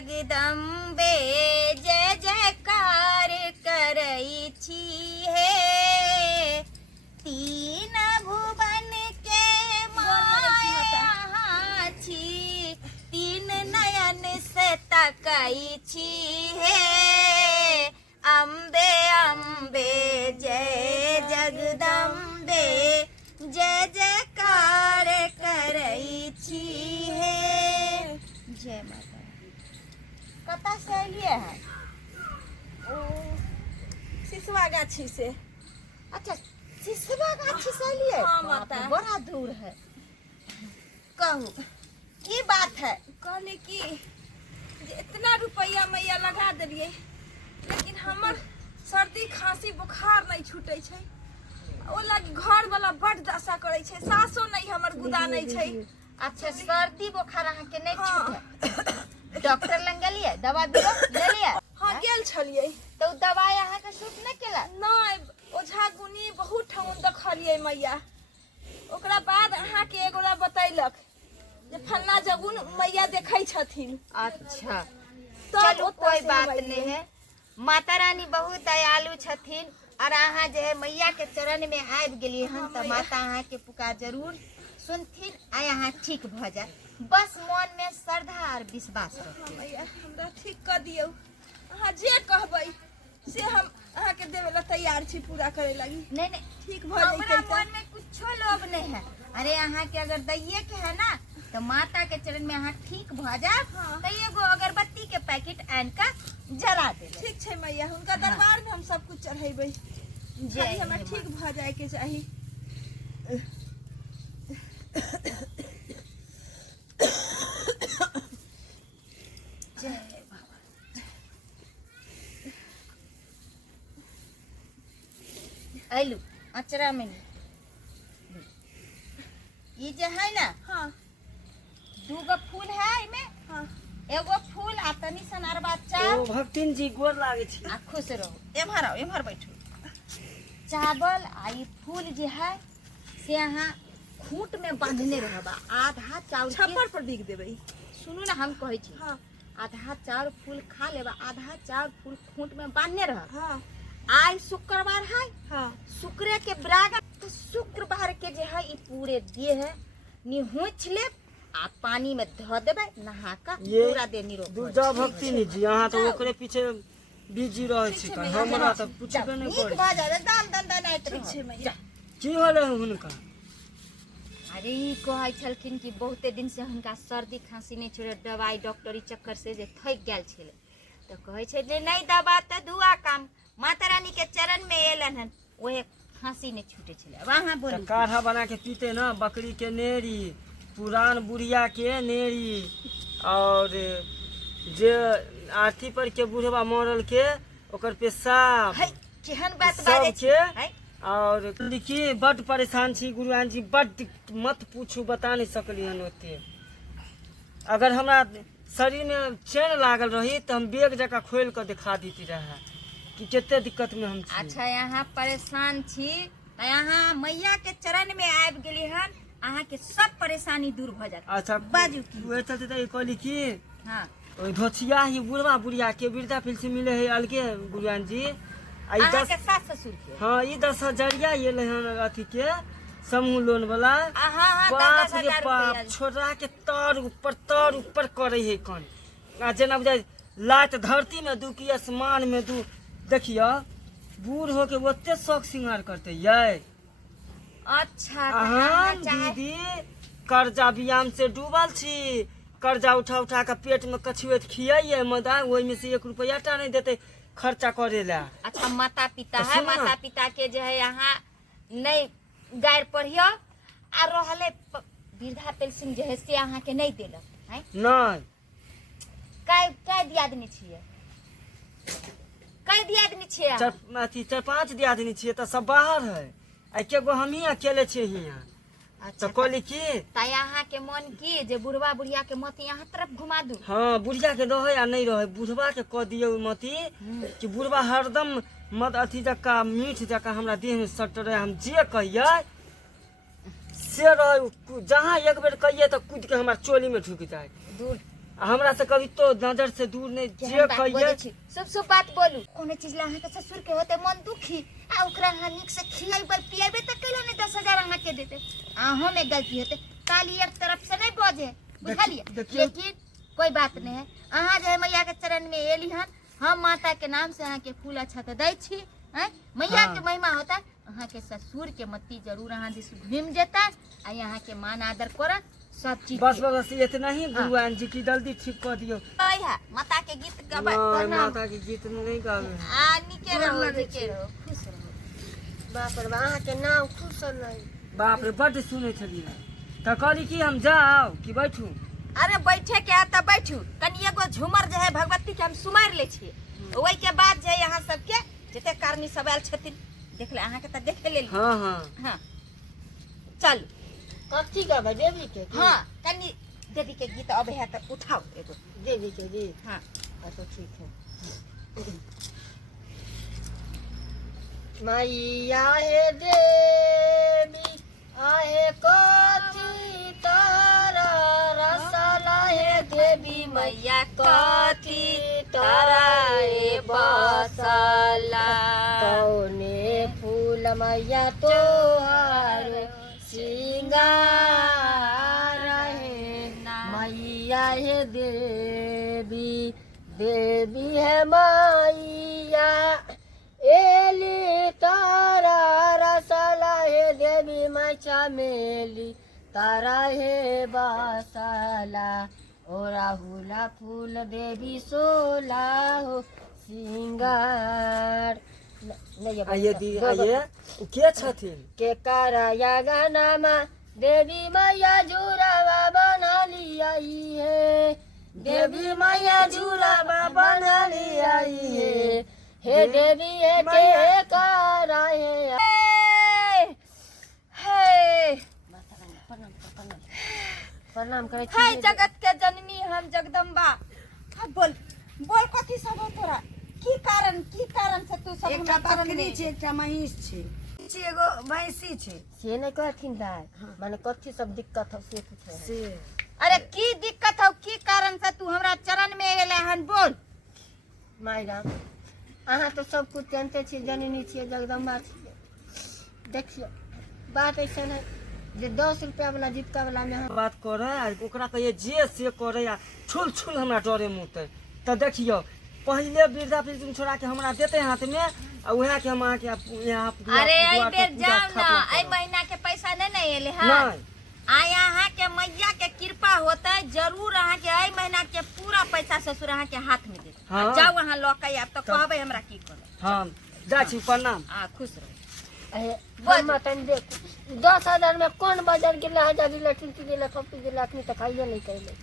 जगदम्बे जय जयकार करई छी हे। तीन भुवन के माया छी, तीन नयन से तकई छी हे। अम्बे अम्बे जय जगदम्बे जय जयकार करई छी हे। जय माता। कता से लिए है? ओ सिसवा गाछी से। अच्छा, सिसवा गाछी से लिए? हाँ माता। बड़ा दूर है। कहू की बात है? कहने की जे इतना रुपया मैया लगा दिलिए, लेकिन हमर सर्दी खांसी बुखार नहीं छूटे छे। ओ लगी घर वाला बड़ दशा करे छे, सासो नहीं हमर गुदा नहीं छे। अच्छा, सर्दी बुखार अहाँ के नहीं हाँ। छूटे? डॉक्टर लंग गेलिए, दवा बिरो ले लिया? हाँ गेल छलिए। तो दवाई अहाँ के सूट नहीं केला? नहीं, ओझा गुनी बहुत ठमन देखलिए मैया। ओकरा बाद अहाँ के एगोरा बतैलक जे फन्ना जगुन मैया देखै छथिन। अच्छा, तब चलो ओतऽ कोई से बात अयलिए। नहीं है। माता रानी बहुत दयालु छथिन और अहाँ जो है मैया के चरण में आबि गेलिए हन, तो माता अहाँ के पुकार जरूर सुनथिन आ अहाँ ठीक भ जाए। बस मन में श्रद्धा और विश्वास रखिए। मैया हमरा ठीक कर दियौ। अहाँ जे कहबै से हम अहाँ के देवे ला तैयार छी, पूरा करे लगी। नहीं नहीं, ठीक भ हमरा जइतै त। मन में कुछो लोभ नहीं है। अरे अहाँ के अगर दैये के है ना, तो माता के चरण में अहाँ ठीक भ जाए। हाँ। तो एगो अगरबत्ती के पैकेट आन का जला दे। ठीक छै मैया, हुनका दरबार में हम सब कुछ चढ़ेबै। जय हमरा हे ठीक भ जाए के चाही। जय बाबा। आइलू अचरा में ये जो है ना, हाँ दूगो फूल है इमे। हाँ एगो फूल आ तनी सन अरबा ओ चावल भक्तिन जी गोर लागे छी। आ खुश रहो। एम्हर आओ, एम्हर बैठो। चावल आ ये फूल जो है से अहाँ खूंट में बांधने रहबा। आधा चावल के छप्पर पर बिक देबै। सुनू ना, हम कहै छी। हाँ आधा चावल फूल खा लेबा, आधा चावल फूल खूंट में बांधने रह। हाँ आज शुक्रवार है, हाँ शुक्र के बराबर, तो शुक्रवार के जो है ये पूरे देह है निहुच ले आ पानी में धो देबे, नहा का ये पूरा देह निरोग हो दुर्गा जाए। भक्तिन जी अहाँ तो ओकरे पीछे बिजी रहे छी। हमरा तो पूछबे नहीं नीक करे। भऽ जाए, दाम दंदा नहीं ठीक छै मैया। की होले हुनका? अरे ई कहै छलखिन कि बहुते दिन से हुनका सर्दी खांसी नहीं छोड़े, दवाई डॉक्टरी चक्कर से जे थक गेल छले, तो कहै छै जे नहीं दबा तो दुआ काम। माता रानी के चरण में एलन हन, ओहे खांसी नहीं छूटे छले। अब अहाँ तो बोलू। काढ़ा बना के पीते ना, बकरी के नेरी, पुरान बुढ़िया के नेरी, और जे आरती पर के बूढ़वा मरल के ओकर पेशाब है केहन बात सब बाजै छी? के। है और लिखी बड परेशान छी गुरुआन जी, बड मत पूछू, बता नहीं सकली हन ओते। अगर हमरा शरीर में चैन लागल रही तो हम बेग जका खोल कर दिखा देती रहे कि केते दिक्कत में हम छी। अच्छा, यहाँ परेशान छी तो यहाँ मैया के चरण में आबि गेली हन, अहाँ के सब परेशानी दूर भ जात। अच्छा बाजू की? वही चलते तो कहली की हाँ ओइ धोथिया ही बुढ़वा बुढ़िया के वृद्धा पेंशन मिले है अलगे गुरुआन जी। आई अहाँ 10 के सास ससुर के। हाँ ई 10,000 ये ले हन अथी के समूह लोन वाला। हाँ बाप 10,000 रे बाप, रुपया। छोड़ा के तर ऊपर करे है कन। आ जना बुझाइ लात धरती में दू की आसमान में दू। देखियो बूढ़ हो के ओते शौक श्रृंगार करते ये। अच्छा, तो हम अहाँ चाहे दीदी कर्जा व्यायाम से डूबल छी। कर्जा उठा उठा के पेट में कछुएत खियाइए मदा, ओहि में से 1 रुपया टा नहीं देते खर्चा करे ला। अच्छा, माता पिता तो है, सुन ना। माता पिता के जो है यहाँ नहीं गायर पढ़ियो आ रहले वृद्धा पेंशन जो है से अहाँ के नहीं देलक है। नहीं कै दियादनी छियै? कै दियादनी छियै अहाँ? 4-5 दियादनी छियै तो सब बाहर है। आ के गो हम ही अकेले छियै हियां। अच्छा, तो कहली की ता यहाँ के मन की जे बुढ़वा बुढ़िया के मत यहाँ तरफ घुमा दू। हाँ बुढ़िया के रहे या नहीं रहे, बुढ़वा के कह दियो मती कि बुढ़वा हरदम मत अथी जका मीठ जका हमरा देह में सट रहे। हम जे कहिए से रहे, जहाँ एक बेर कहिए तो कूद के हमार चोली में ढुक जाए। दूर हमरा से कभी तो नजर से दूर नहीं जे केहन बात कहिए बोलै छी शुभ शुभ बात बोलू कोनो चीज ला अहाँ के ससुर के होते मन दुखी आ ओकरा अहाँ नीक से खियाइबै पियाइबै त कैला नहीं 10,000 अहाँ के देते अहों में गलती होते काली एक तरफ से नहीं बोझे बुझलिए लेकिन कोई बात नहीं है अहाँ जे मैया के चरण में एली हन हम माता के नाम से अहाँ के फूल अच्छा तो दै छी हैं मैया के महिमा होता है अहाँ के ससुर के मत्ती जरूर अहाँ दिस घूम जेता आ यहाँ के मान आदर करत सब चीज बस बस इतना ही गुरुआन जी की जल्दी ठीक कर दियो है माता के गीत गबा नहीं, माता की गीत नहीं गावे आ निके रहो खुश रहो बाप रे अहाँ के नाम खुश नहीं बाप रे बड़ सुने छलिए त कहली कि हम जाओ कि बैठू अरे बैठे के है त बैठू कनी एगो झूमर जे है भगवती के हम सुमार ले छी ओई के बाद जे यहाँ सब के जते कारनी सब आयल छथिन देख ले अहाँ के त देखे ले हां हां हां चल कथी का भाई देवी के हां कनी देवी के गीत अब है त उठाओ एगो देवी के गीत हां अच्छा ठीक है मैया हे देवी आहे कथी तारा रसला हे देवी मैया कथी ताराए बसला कौने फूल मैया तोहार सिंगार है मैया हे देवी देवी है मैया एली तारा रसला हे देवी मैं चमेली तारा हे बसला ओ राहुला फूल देवी सोला हो सिंगार आइए दी आइए के छथिन के कराया गानामा देवी मैया जुरावा बना लियाई है देवी मैया जुरावा बना लियाई है हे देवी हे के करा है हे प्रणाम करे हाय जगत के जननी हम जगदम्बा अब बोल बोल कथी सब हो तोरा की कारण से तू सब एकटा बकरी छै एकटा महिष छै एगो भैंसी छै से नहीं कहथिन दाय माने कथी सब दिक्कत हो से पूछे से अरे की दिक्कत हो की कारण से तू हमरा चरण में एले हन बोल माय राम अहाँ तो सब कुछ जानते छी जननी छियै जगदम्बा छियै देखियो बात ऐसा है जे 10 रुपया वाला जीविका वाला में हम बात करे आ ओकरा कहिए जे से करे आ छुल छुल हमरा डरे मुते त देखियो पहले वृद्धा पेंशन छोड़ा के हमरा देते हाथ में आ उहे के हम आके यहाँ अरे आई बेर जाओ ना आई महीना के पैसा नहीं एले हन नहीं आई अहाँ के मैया के कृपा होता है जरूर अहाँ के आई महीना के पूरा पैसा ससुर अहाँ के हाथ में दे हाँ। जाओ अहाँ लौके आब तो कहबे हमरा की करे हम जा छी प्रणाम आ खुश रहो हम तन देख 10,000 में कौन बाजार गेला हजार लठिन की गेला कपी गेला अखनी तक आइए नहीं कैले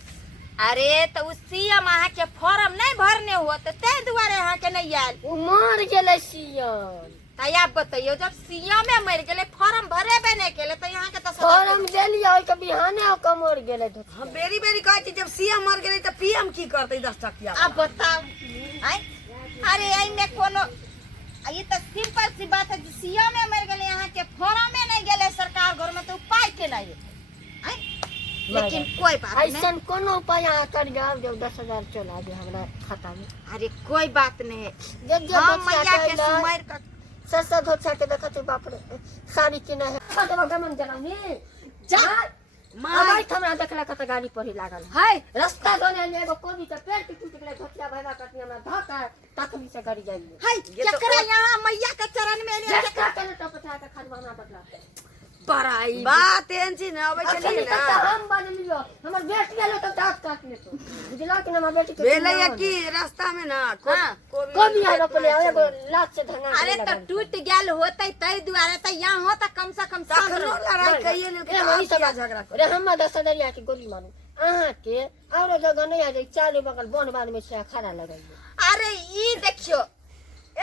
अरे तो उस सीएम अहाँ के फॉर्म नहीं भरने हुआ तो ते दुआरे अहाँ के नहीं आयल उ मर गेले सीएम त आप बताइयो जब सीएम में मर गेले फॉर्म भरेबे नहीं केले तो यहाँ के तो फॉर्म देलिए ओइ के बिहाने ओ कमर गेले हम बेरी बेरी कहै छी जब सीएम मर गेलै त पीएम की करतै 10 टकिया अब बताओ आई अरे आई में कोनो ये तो सिंपल सी बात है कि सीएम में मर गेले यहाँ के फॉर्म में नहीं गेले सरकार घर में तो उपाय के नहीं है लेकिन कोई बात नहीं ऐसा कोनो उपाय अहाँ कर जाओ जब 10,000 चला दे हमरा खाता में अरे कोई बात नहीं है जब हम मैया के सुमर का सस्ता धोछा के देखत बाप रे साड़ी के नहीं खतवा गमन जनानी जा माय हमरा देखला कत गाड़ी पर ही लागल है रास्ता दोने में एगो कोबी के पेड़ टूट गेलै धोतिया भैया कटनिया में धक्का तकली से गाड़ी जाइए हाय चकरा यहाँ मैया के चरण में ले देखा के तो पता के खरवाना बदला बड़ाई बात एहन छी न अबै छली अच्छा न हम बन लियो हमर बेटी गेलो तो दांत काट ले तो बुझला कि हमर बेटी के भेलैया की रास्ता में न कोबी आ रोपले एगो लात से धंगा अरे तो टूट गेल होतै तै दुआरे त यहाँ हो त कम से कम तखनो लड़ाई कइए ने ए वही सब झगड़ा अरे हम 10,000 के गोली मारू अहाँ के और जगह नहीं आ जाई चारों बगल बन बाद में से खड़ा लगाइए अरे ई देखियो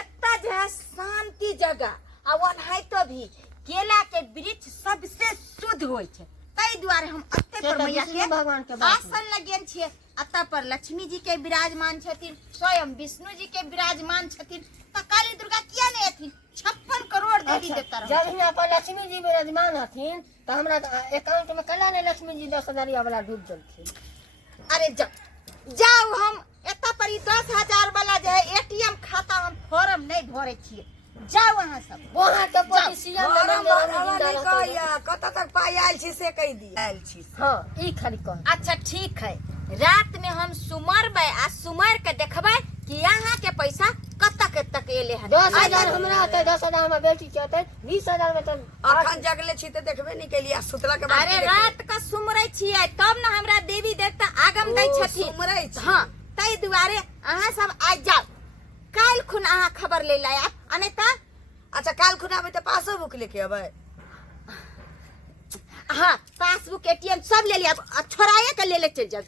एत्ता जे है शांति जगह आ वनहै तो भी केला के वृक्ष सबसे शुद्ध होय छै तै दुआरे हम अत्ते पर मैया के भगवान के बात आसन लगेन छियै अत्ता पर लक्ष्मी जी के विराजमान छथिन स्वयं विष्णु जी के विराजमान छथिन त काली दुर्गा किया नहीं हथिन 56 करोड़ देवी देवता रह जब यहाँ पर लक्ष्मी जी विराजमान हथिन तो हमरा अकाउंट में कला ने लक्ष्मी जी 10,000 वाला डूब जलथिन अरे जब जाओ हम एता पर 10,000 वाला जो है एटीएम खाता हम फॉर्म नहीं भरे छिए। जाओ वहाँ सब वहाँ के पोलिसिया में फॉर्म नंबर भरवा जिंदा नहीं रहता है। कहया कत तक पाई आयल छी से कह दी आयल छी। हाँ ई खाली कह। अच्छा ठीक है, रात में हम सुमरबै आ सुमर के देखबै कि यहाँ के पैसा कत तक एले है। 10,000 हमरा आते, 10,000 हमर बेटी के आते, 20,000 में तो अखन जगले छी त देखबे नहीं केलिया सुतला के बाद अरे रात का सुमरै छियै तब न हमरा देवी देवता आगम दै छथिन। सुमरै छी। हाँ तै दुआरे अहाँ सब आ जाओ, काल खुन अहाँ खबर ले लाया अने त अच्छा काल खुना में त पासबुक लेके अबै। हाँ पासबुक एटीएम सब ले लिया, छोराए के ले चल जाओ।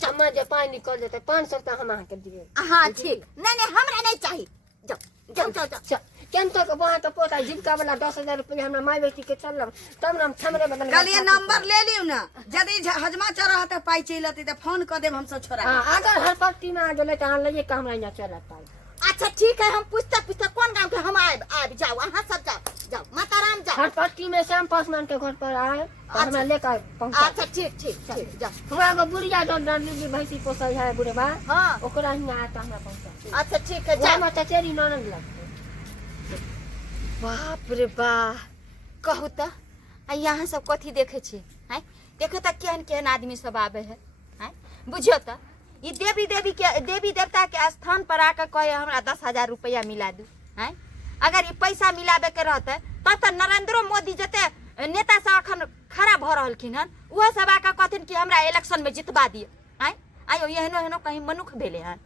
चम्मा जे पानी निकल जेते 500 रुपया हम अहाँ के दिए। हाँ ठीक, नहीं हमरा नहीं चाहिए। जाओ जाओ जाओ जाओ। केन तो के वहाँ तो पोता जीविका वाला 10,000 रुपया हमरा माई बेटी के चलल तब ना हम हमरे बदल कहलिए नंबर ले लियो ना, यदि हजमा चढ़ा त पाई चलती त फोन क देब हम सब छोरा। हां अगर हर पट्टी में आ गेले त हम लइए के हमरा यहाँ चलत पाई। अच्छा ठीक है, हम पूछता कौन गांव के हम आए जाओ वहाँ सब जाओ जाओ माताराम जाओ। हर पट्टी में श्याम पासवान के घर पर आए तो हमरा लेकर पहुंचा। अच्छा ठीक ठीक ठीक जाओ। हमरा को बुढ़िया दो दीदी भैंसी पोसल है बुढ़े बा हाँ ओकरा ही आया तो हमरा पहुंचा। अच्छा ठीक है जा जाओ। मत तेरी ननद लगते। बाप रे बा कहू त यहाँ सब कथी देखे छी हैं? देखो त केहन केहन आदमी सब आवे है हैं? बुझियो त ई देवी देवता के स्थान पर आकर कहे हमरा 10,000 रुपया मिला दू हैं? अगर ई पैसा मिलाबे के रहते तब त नरेंद्र मोदी जते नेता सब अखन खड़ा भ रहलखिन हन उहो सब आकर कहथिन कि हमरा इलेक्शन में जितवा दिए हैं? आयो एहनो कहीं मनुख भेले हन।